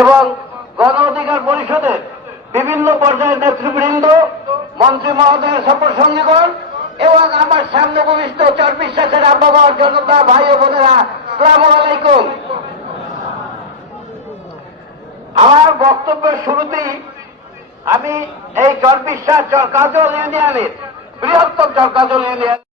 এবং গণ অধিকার পরিষদের বিভিন্ন পর্যায়ের নেতৃবৃন্দ, মন্ত্রী মহোদয়ের সফর সঙ্গীগণ এবং আমার সামনে উপবিষ্ট চরবিশ্বাসের আবহাওয়ার জনতা ভাই ও বোনেরা, আসসালামু আলাইকুম। আমার বক্তব্যের শুরুতেই আমি এই চরবিশ্বাস চরকাজল ইউনিয়নের বৃহত্তম চরকাজল ইউনিয়ন